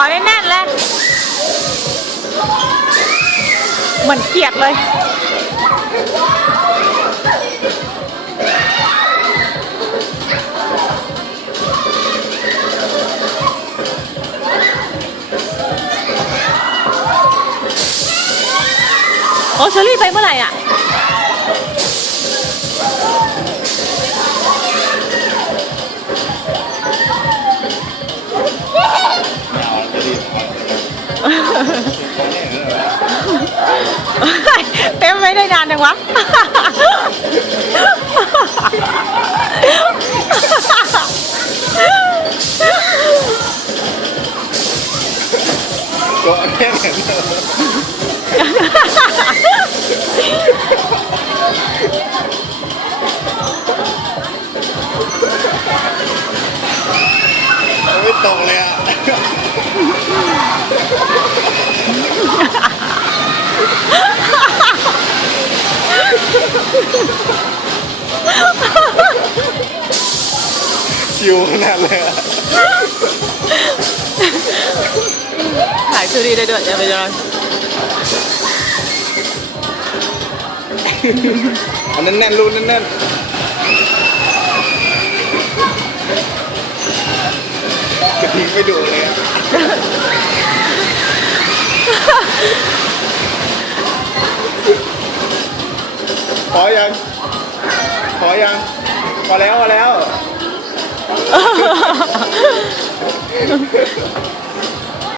กอดแน่นเลย เหมือนเกียดเลย โอ้เชอรี่ไปเมื่อไหร่อะ เต็มไม่ได้นานจังวะก็แค่นั้นไม่ตรงเลยอะ ชิวขนาดเลยอะถ่ายเชอรี่ได้ด้วยอย่าไปเลยอันนั้นแน่นรูนแน่นกระทิงไม่ดูเลยอะ ขอยัง ขอยัง พอแล้วพอแล้ว